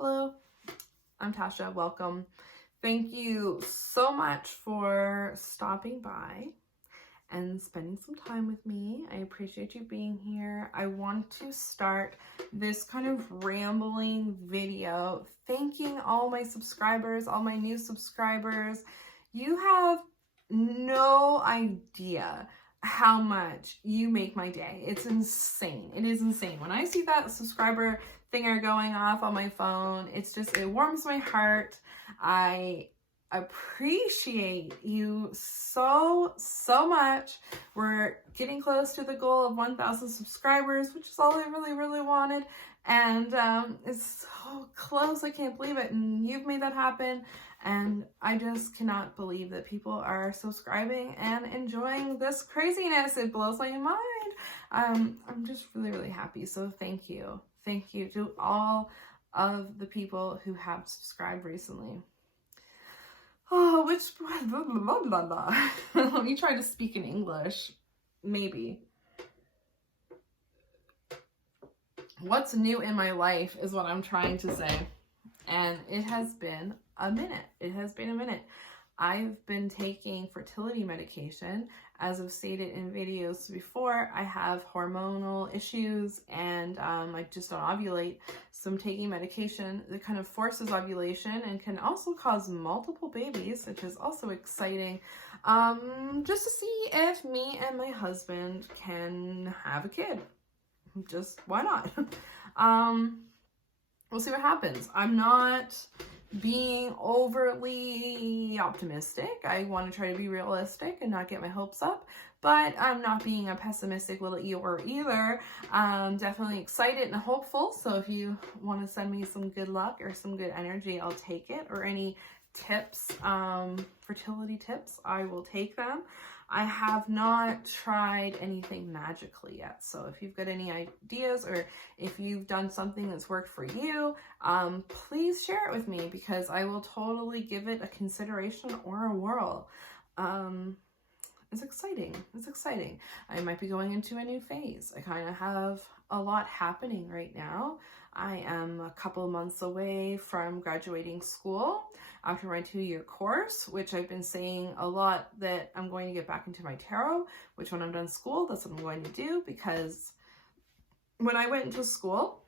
Hello, I'm Tasha. Welcome. Thank you so much for stopping by and spending some time with me. I appreciate you being here. I want to start this kind of rambling video thanking all my subscribers, all my new subscribers. You have no idea how much you make my day. It's insane. It is insane. When I see that subscriber thinger going off on my phone, it warms my heart. I appreciate you so much. We're getting close to the goal of 1,000 subscribers, which is all I really wanted, and it's so close. I can't believe it, and you've made that happen, and I just cannot believe that people are subscribing and enjoying this craziness. It blows my mind. I'm just really happy, so thank you to all of the people who have subscribed recently. Oh, blah, blah, blah, blah. Let me try to speak in English. Maybe. What's new in my life is what I'm trying to say. And it has been a minute. I've been taking fertility medication. As I've stated in videos before, I have hormonal issues and I just don't ovulate. So I'm taking medication that kind of forces ovulation and can also cause multiple babies, which is also exciting, just to see if me and my husband can have a kid. Just why not? We'll see what happens. I'm not being overly optimistic. I want to try to be realistic and not get my hopes up, but I'm not being a pessimistic little Eeyore either. I'm definitely excited and hopeful, so if you want to send me some good luck or some good energy, I'll take it, or any tips, fertility tips, I will take them. I have not tried anything magically yet, so if you've got any ideas or if you've done something that's worked for you, please share it with me, because I will totally give it a consideration or a whirl. It's exciting. I might be going into a new phase. I kind of have a lot happening right now. I am a couple of months away from graduating school after my 2-year course, which I've been saying a lot that I'm going to get back into my tarot, which when I'm done school, that's what I'm going to do, because when I went into school,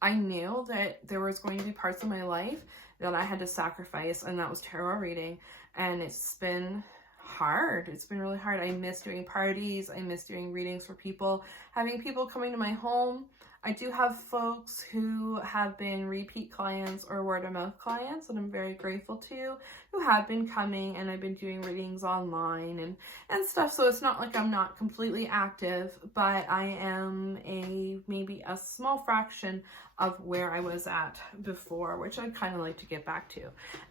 I knew that there was going to be parts of my life that I had to sacrifice, and that was tarot reading, and it's been hard. It's been really hard. I miss doing parties. I miss doing readings for people, having people coming to my home. I do have folks who have been repeat clients or word of mouth clients, and I'm very grateful to, who have been coming, and I've been doing readings online and stuff. So it's not like I'm not completely active, but I am maybe a small fraction of where I was at before, which I'd kind of like to get back to.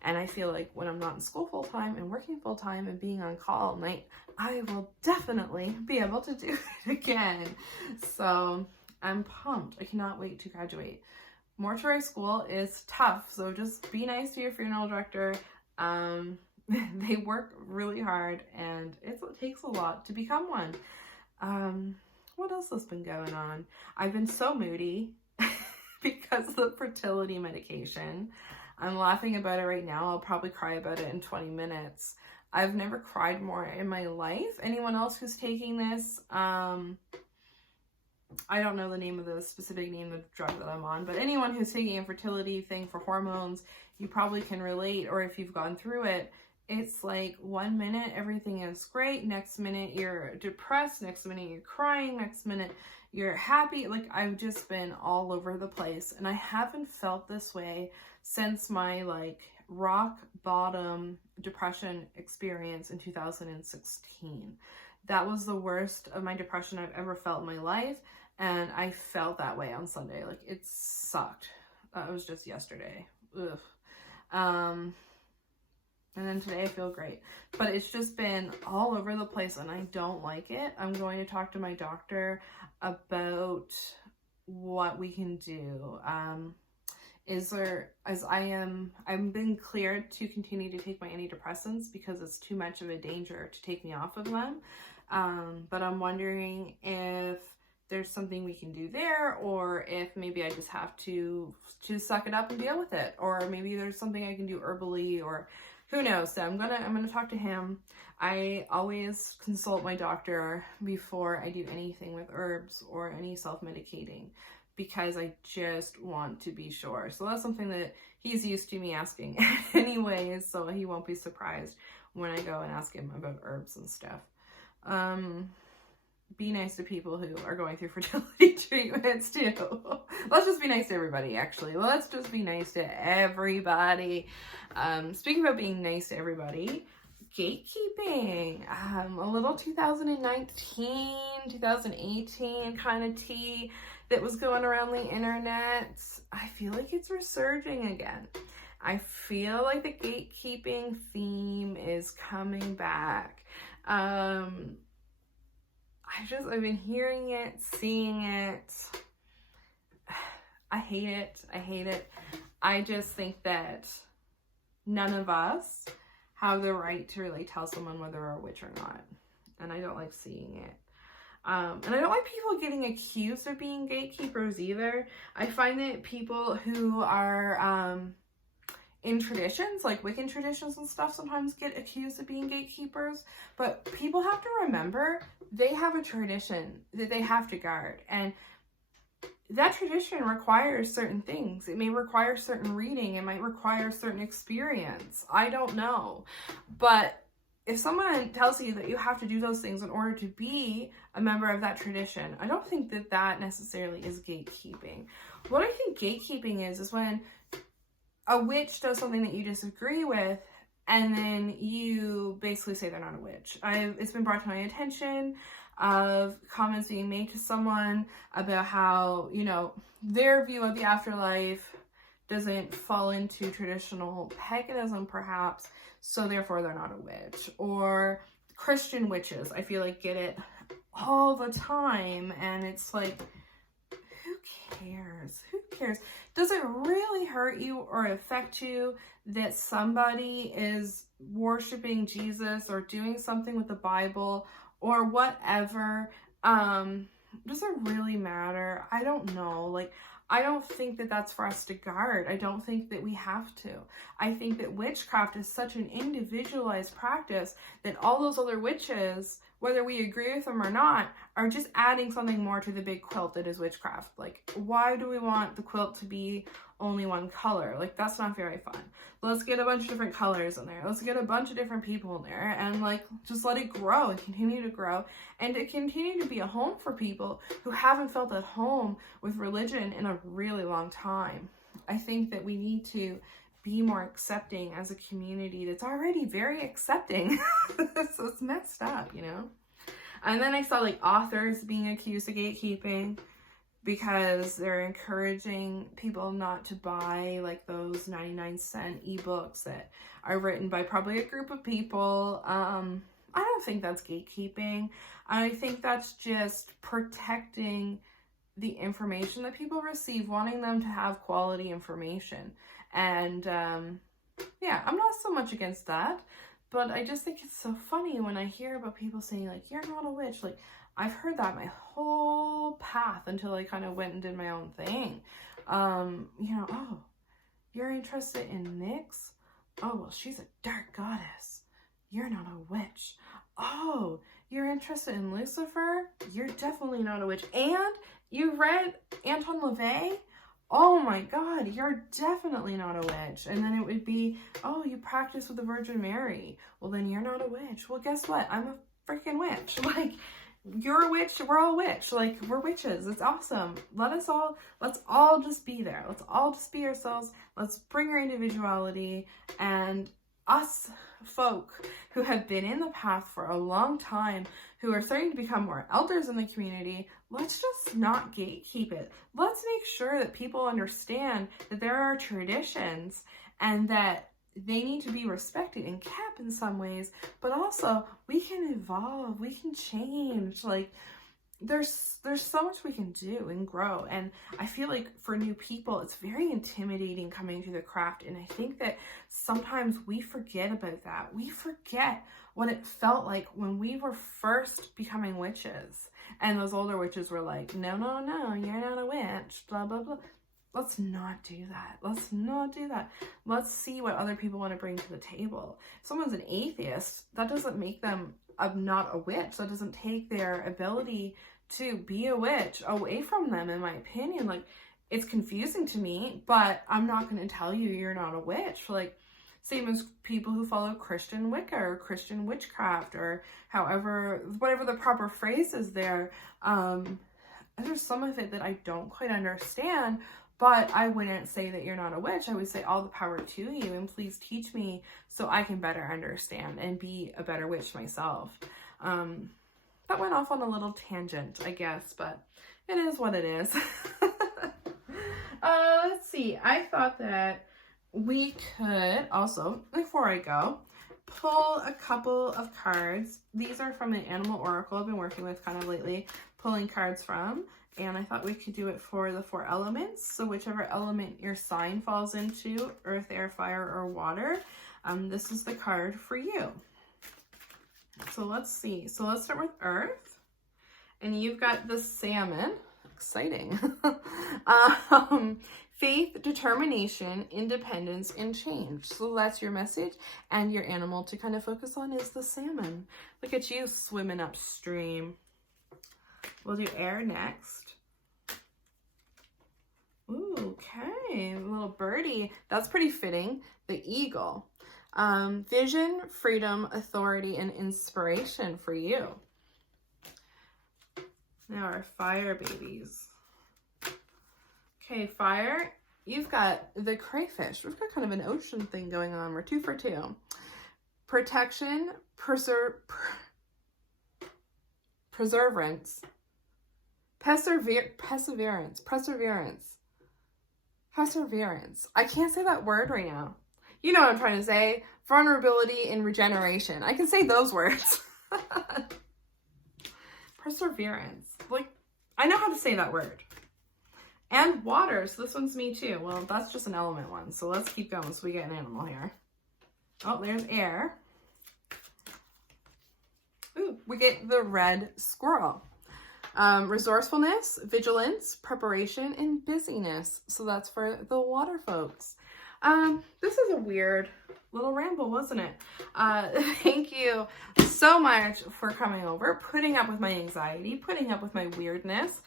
And I feel like when I'm not in school full time and working full time and being on call all night, I will definitely be able to do it again. So I'm pumped. I cannot wait to graduate. Mortuary school is tough, so just be nice to your funeral director. They work really hard, and it takes a lot to become one. What else has been going on? I've been so moody because of the fertility medication. I'm laughing about it right now. I'll probably cry about it in 20 minutes. I've never cried more in my life. Anyone else who's taking this, I don't know the name of the specific name of the drug that I'm on, but anyone who's taking a fertility thing for hormones, you probably can relate, or if you've gone through it, it's like 1 minute everything is great, next minute you're depressed, next minute you're crying, next minute you're happy. Like, I've just been all over the place, and I haven't felt this way since my rock bottom depression experience in 2016. That was the worst of my depression I've ever felt in my life. And I felt that way on Sunday. Like, it sucked. It was just yesterday. Ugh. And then today I feel great. But it's just been all over the place, and I don't like it. I'm going to talk to my doctor about what we can do. I'm been cleared to continue to take my antidepressants because it's too much of a danger to take me off of them. But I'm wondering if there's something we can do there, or if maybe I just have to suck it up and deal with it, or maybe there's something I can do herbally, or who knows. So I'm gonna talk to him. I always consult my doctor before I do anything with herbs or any self-medicating, because I just want to be sure. So that's something that he's used to me asking anyways, so he won't be surprised when I go and ask him about herbs and stuff. Be nice to people who are going through fertility treatments too. Let's just be nice to everybody, actually. Let's just be nice to everybody. Speaking about being nice to everybody, gatekeeping. A little 2019, 2018 kind of tea that was going around the internet. I feel like it's resurging again. I feel like the gatekeeping theme is coming back. I've been hearing it, seeing it. I hate it. I hate it. I just think that none of us have the right to really tell someone whether they're a witch or not. And I don't like seeing it. And I don't like people getting accused of being gatekeepers either. I find that people who are in traditions, like Wiccan traditions and stuff, sometimes get accused of being gatekeepers. But people have to remember they have a tradition that they have to guard. And that tradition requires certain things. It may require certain reading. It might require certain experience. I don't know. But if someone tells you that you have to do those things in order to be a member of that tradition, I don't think that that necessarily is gatekeeping. What I think gatekeeping is when a witch does something that you disagree with, and then you basically say they're not a witch. It's been brought to my attention of comments being made to someone about how, you know, their view of the afterlife doesn't fall into traditional paganism, perhaps, so therefore they're not a witch. Or Christian witches, I feel like, get it all the time, and it's like, who cares? Who cares? Does it really hurt you or affect you that somebody is worshiping Jesus or doing something with the Bible or whatever? Does it really matter? I don't know. Like, I don't think that that's for us to guard. I don't think that we have to. I think that witchcraft is such an individualized practice that all those other witches, whether we agree with them or not, are just adding something more to the big quilt that is witchcraft. Like, why do we want the quilt to be only one color? Like, that's not very fun. Let's get a bunch of different colors in there. Let's get a bunch of different people in there and, like, just let it grow and continue to grow and to continue to be a home for people who haven't felt at home with religion in a really long time. I think that we need to be more accepting as a community that's already very accepting. So it's messed up, you know? And then I saw, like, authors being accused of gatekeeping because they're encouraging people not to buy, like, those 99-cent ebooks that are written by probably a group of people. I don't think that's gatekeeping. I think that's just protecting the information that people receive, wanting them to have quality information. And yeah, I'm not so much against that, but I just think it's so funny when I hear about people saying, like, you're not a witch. Like, I've heard that my whole path until I kind of went and did my own thing. You know, oh, you're interested in Nyx? Oh, well, she's a dark goddess. You're not a witch. Oh, you're interested in Lucifer? You're definitely not a witch. And you read Anton LaVey? Oh my God, you're definitely not a witch. And then it would be, oh, you practice with the Virgin Mary. Well, then you're not a witch. Well, guess what? I'm a freaking witch. Like, you're a witch, we're all a witch. Like, we're witches. It's awesome. Let's all just be there. Let's all just be ourselves. Let's bring our individuality. And us folk who have been in the path for a long time, who are starting to become more elders in the community, let's just not gatekeep it. Let's make sure that people understand that there are traditions and that they need to be respected and kept in some ways, but also we can evolve, we can change. Like, there's so much we can do and grow. And I feel like for new people, it's very intimidating coming to the craft. And I think that sometimes we forget about that. We forget what it felt like when we were first becoming witches. And those older witches were like, no, no, no, you're not a witch, blah, blah, blah. Let's not do that. Let's not do that. Let's see what other people want to bring to the table. If someone's an atheist, that doesn't make them not a witch. That doesn't take their ability to be a witch away from them, in my opinion. Like, it's confusing to me, but I'm not going to tell you you're not a witch. Like, same as people who follow Christian Wicca or Christian witchcraft, or however, whatever the proper phrase is there. There's some of it that I don't quite understand, but I wouldn't say that you're not a witch. I would say all the power to you, and please teach me so I can better understand and be a better witch myself. That went off on a little tangent, I guess, but it is what it is. Let's see. I thought that we could also, before I go, pull a couple of cards. These are from an animal oracle I've been working with kind of lately, pulling cards from. And I thought we could do it for the 4 elements. So whichever element your sign falls into, earth, air, fire, or water, this is the card for you. So let's see. So let's start with earth. And you've got the salmon. Exciting. Faith, determination, independence, and change. So that's your message. And your animal to kind of focus on is the salmon. Look at you swimming upstream. We'll do air next. Ooh, okay, a little birdie. That's pretty fitting. The eagle. Vision, freedom, authority, and inspiration for you. Now our fire babies. Okay, fire. You've got the crayfish. We've got kind of an ocean thing going on. We're 2 for 2. Protection, perseverance. Perseverance. I can't say that word right now. You know what I'm trying to say. Vulnerability and regeneration. I can say those words. Perseverance. Like, I know how to say that word. And water. So this one's me too. Well, that's just an element one. So let's keep going so we get an animal here. Oh, there's air. Ooh, we get the red squirrel. Resourcefulness, vigilance, preparation, and busyness. So that's for the water folks. This is a weird little ramble, wasn't it? Thank you so much for coming over, putting up with my anxiety, putting up with my weirdness,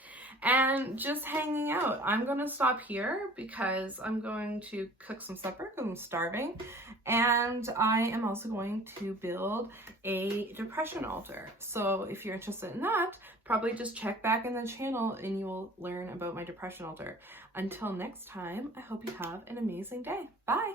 and just hanging out. I'm going to stop here because I'm going to cook some supper because I'm starving. And I am also going to build a depression altar. So if you're interested in that, probably just check back in the channel and you will learn about my depression altar. Until next time, I hope you have an amazing day. Bye.